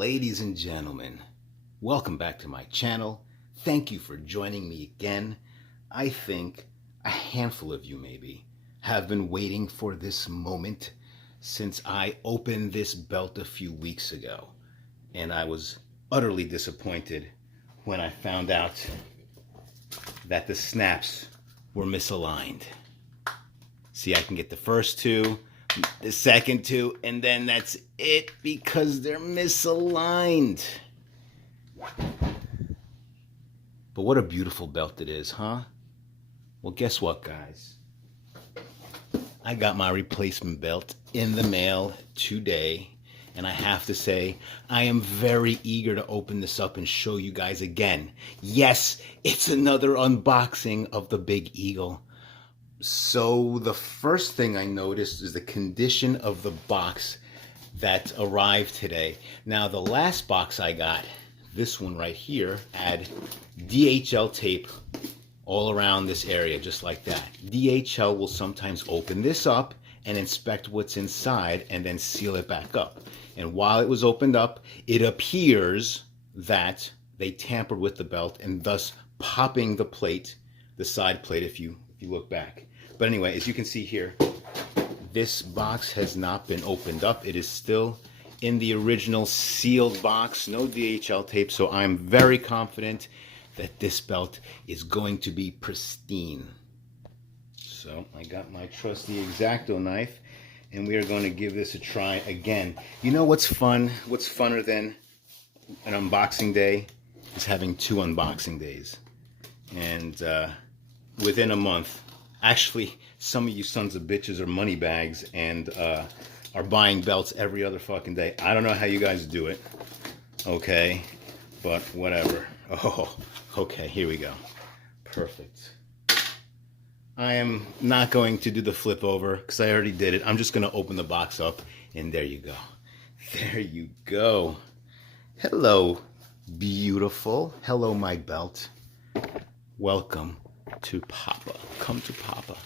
Ladies and gentlemen, welcome back to my channel. Thank you for joining me again. I think a handful of you maybe have been waiting for this moment since I opened this belt a few weeks ago. And I was utterly disappointed when I found out that the snaps were misaligned. See, I can get the first two, the second two, and then that's it because they're misaligned. But what a beautiful belt it is, huh? Well, guess what, guys? I got my replacement belt in the mail today, and I have to say, I am very eager to open this up and show you guys again. Yes, it's another unboxing of the Big Eagle. So the first thing I noticed is the condition of the box that arrived today. Now, the last box I got, this one right here, had DHL tape all around this area, just like that. DHL will sometimes open this up and inspect what's inside and then seal it back up. And while it was opened up, it appears that they tampered with the belt and thus popping the plate, the side plate, if you look back. But anyway, as you can see here, this box has not been opened up. It is still in the original sealed box, no DHL tape, so I'm very confident that this belt is going to be pristine. So I got my trusty X-Acto knife, and we are going to give this a try again. You know what's fun? What's funner than an unboxing day is having two unboxing days. And within a month, actually, some of you sons of bitches are money bags and are buying belts every other fucking day. I don't know how you guys do it, okay? But whatever. Oh, okay, here we go. Perfect. I am not going to do the flip over because I already did it. I'm just going to open the box up, and there you go. There you go. Hello, beautiful. Hello, my belt. Welcome to Papa. Come to Papa.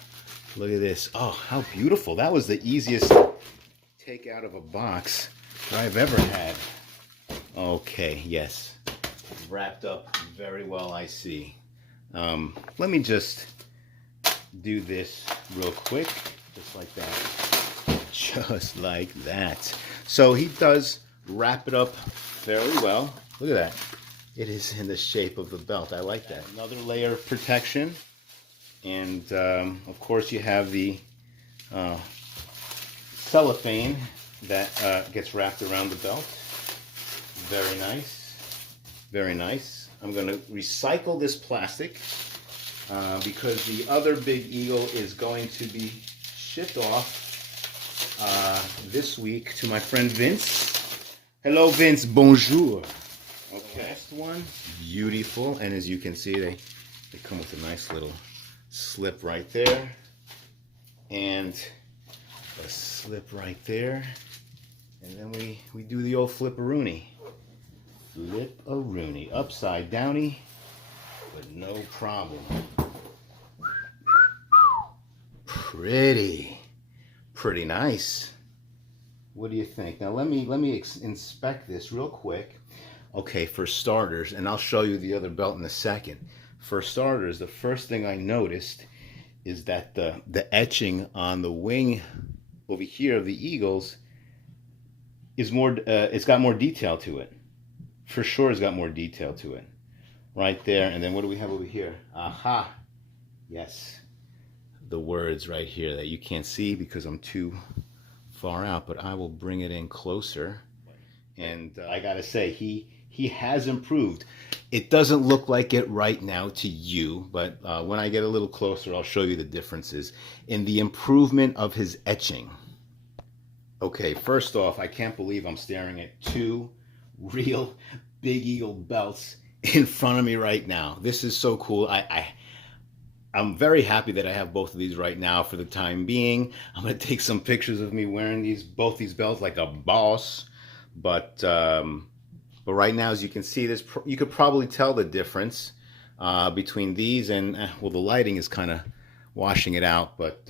Look at this. Oh, how beautiful. That was the easiest take out of a box I've ever had. Okay, yes. Wrapped up very well, I see. Let me just do this real quick, just like that. Just like that. So he does wrap it up fairly well. Look at that. It is in the shape of the belt. I like that. Another layer of protection. And, of course, you have the cellophane that gets wrapped around the belt. Very nice. Very nice. I'm going to recycle this plastic because the other Big Eagle is going to be shipped off this week to my friend Vince. Hello, Vince. Bonjour. Okay. Last one. Beautiful. And as you can see, they come with a nice little slip right there. And a slip right there. And then we do the old flip-a-rooney. Flip-a-rooney. Upside downy, but no problem. Pretty nice. What do you think? Now let me inspect this real quick. Okay, for starters, and I'll show you the other belt in a second. For starters, the first thing I noticed is that the etching on the wing over here of the Eagles is more. It's got more detail to it. For sure, it's got more detail to it. Right there, and then what do we have over here? Aha! Yes, the words right here that you can't see because I'm too far out, but I will bring it in closer. And I gotta say, he has improved. It doesn't look like it right now to you, but when I get a little closer, I'll show you the differences in the improvement of his etching. Okay, first off, I can't believe I'm staring at two real Big Eagle belts in front of me right now. This is so cool. I'm very happy that I have both of these right now for the time being. I'm going to take some pictures of me wearing both these belts like a boss. But right now, as you can see, you could probably tell the difference between these and, well, the lighting is kind of washing it out, but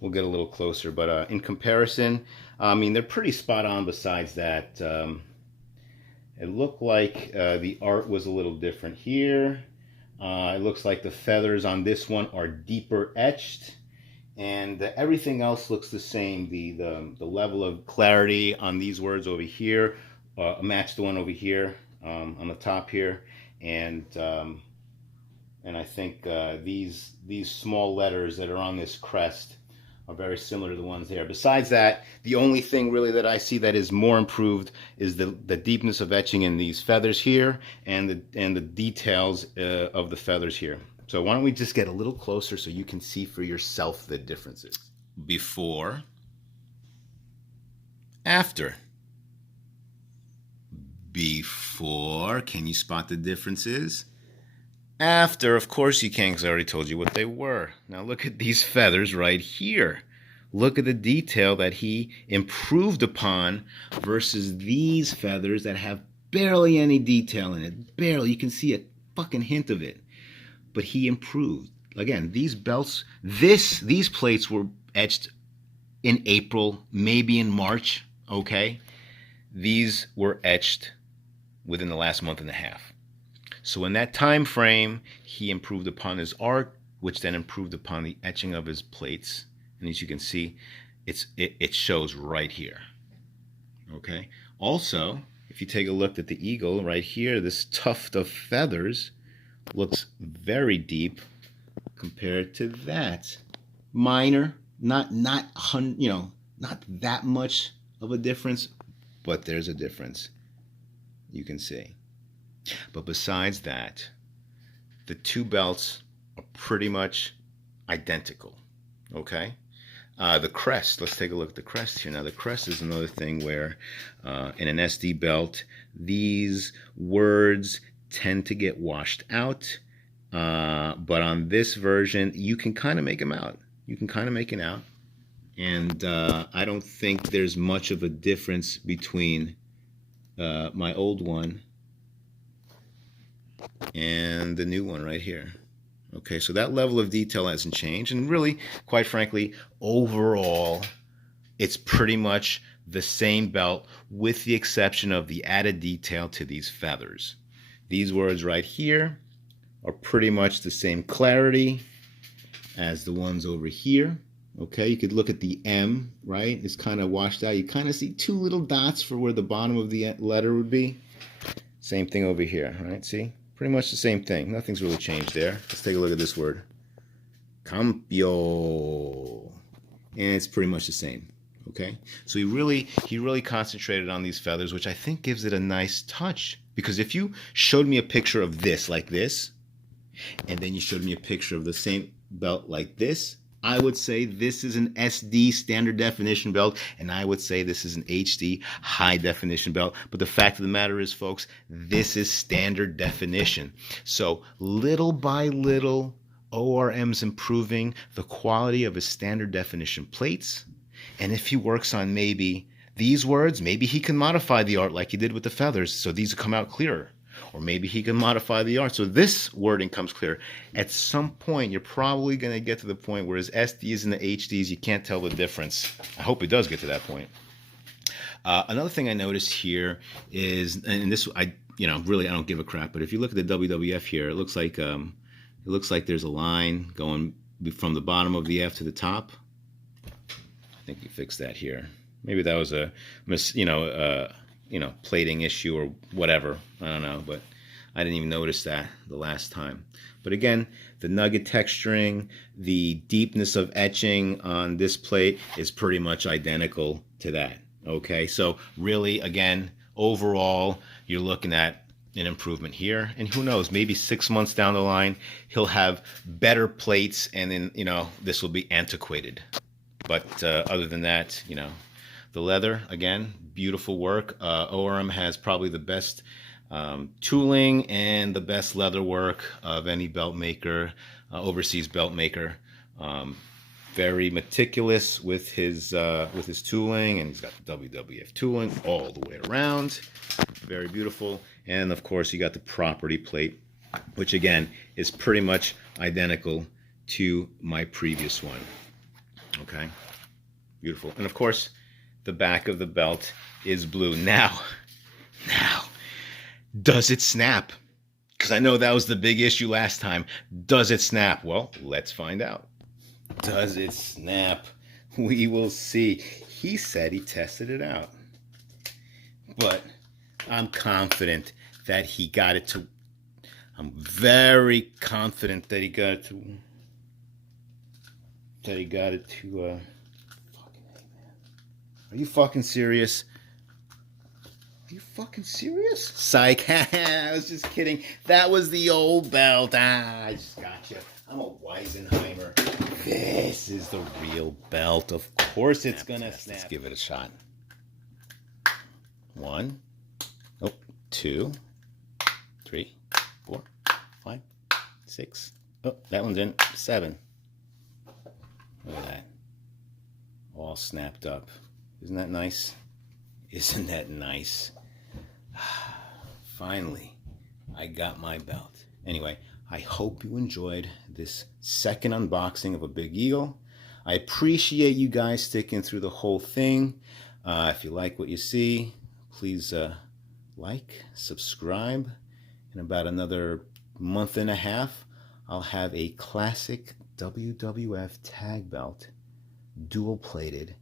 we'll get a little closer. But in comparison, I mean, they're pretty spot on besides that. It looked like the art was a little different here. It looks like the feathers on this one are deeper etched, and everything else looks the same. The level of clarity on these words over here match the one over here on the top here, and I think these small letters that are on this crest are very similar to the ones there. Besides that, the only thing really that I see that is more improved is the deepness of etching in these feathers here, and the details of the feathers here. So why don't we just get a little closer so you can see for yourself the differences. Before, after. Before, can you spot the differences? After, of course you can, because I already told you what they were. Now look at these feathers right here. Look at the detail that he improved upon versus these feathers that have barely any detail in it. Barely. You can see a fucking hint of it. But he improved. Again, these belts, these plates were etched in April, maybe in March, okay? These were etched within the last month and a half. So in that time frame, he improved upon his art, which then improved upon the etching of his plates. And as you can see, it shows right here. Okay. Also, if you take a look at the eagle right here, this tuft of feathers looks very deep compared to that. Minor, not that much of a difference, but there's a difference. You can see. But besides that, the two belts are pretty much identical. Okay? The crest, let's take a look at the crest here. Now the crest is another thing where in an SD belt, these words tend to get washed out. But on this version, you can kind of make them out. You can kind of make it out. And I don't think there's much of a difference between my old one and the new one right here. Okay, so that level of detail hasn't changed. And really, quite frankly, overall, it's pretty much the same belt with the exception of the added detail to these feathers. These words right here are pretty much the same clarity as the ones over here. Okay, you could look at the M, right? It's kind of washed out. You kind of see two little dots for where the bottom of the letter would be. Same thing over here, right? See? Pretty much the same thing. Nothing's really changed there. Let's take a look at this word. Cambio. And it's pretty much the same. Okay? So he really concentrated on these feathers, which I think gives it a nice touch. Because if you showed me a picture of this like this, and then you showed me a picture of the same belt like this, I would say this is an SD standard definition belt, and I would say this is an HD high definition belt. But the fact of the matter is, folks, this is standard definition. So little by little, ORM's improving the quality of his standard definition plates. And if he works on maybe these words, maybe he can modify the art like he did with the feathers, so these will come out clearer. Or maybe he can modify the art so this wording comes clear. At some point, you're probably going to get to the point where his SDs and the HDs, you can't tell the difference. I hope he does get to that point. Another thing I noticed here is, and this really I don't give a crap, but if you look at the WWF here, it looks like there's a line going from the bottom of the F to the top. I think you fixed that here. Maybe that was a plating issue or whatever. I don't know, but I didn't even notice that the last time. But again, the nugget texturing, the deepness of etching on this plate is pretty much identical to that. Okay, so really, again, overall, you're looking at an improvement here. And who knows, maybe 6 months down the line, he'll have better plates and then, this will be antiquated. But other than that, the leather, again, beautiful work. ORM has probably the best tooling and the best leather work of any belt maker, overseas belt maker. Very meticulous with his tooling, and he's got the WWF tooling all the way around. Very beautiful. And of course, you got the property plate, which again is pretty much identical to my previous one. Okay, beautiful. And of course, the back of the belt is blue. Now, Does it snap? Because I know that was the big issue last time. Does it snap? Well, let's find out. Does it snap? We will see. He said he tested it out. But I'm confident that he got it to... I'm very confident that he got it to... Fucking A, man. Are you fucking serious? Are you fucking serious? Psych. I was just kidding. That was the old belt. I just got you. I'm a Weisenheimer. This is the real belt. Of course it's gonna snap. Let's give it a shot. 1, 2, 3, 4, 5, 6. Oh, that one's in. 7. Look at that. All snapped up. Isn't that nice? Isn't that nice? Finally, I got my belt. Anyway, I hope you enjoyed this second unboxing of a Big Eagle. I appreciate you guys sticking through the whole thing. If you like what you see, please like, subscribe. In about another month and a half, I'll have a classic WWF tag belt, dual-plated,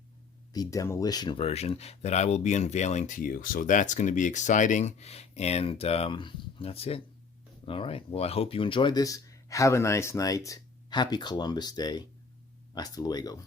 the demolition version that I will be unveiling to you. So that's going to be exciting, and that's it. All right. Well, I hope you enjoyed this. Have a nice night. Happy Columbus Day. Hasta luego.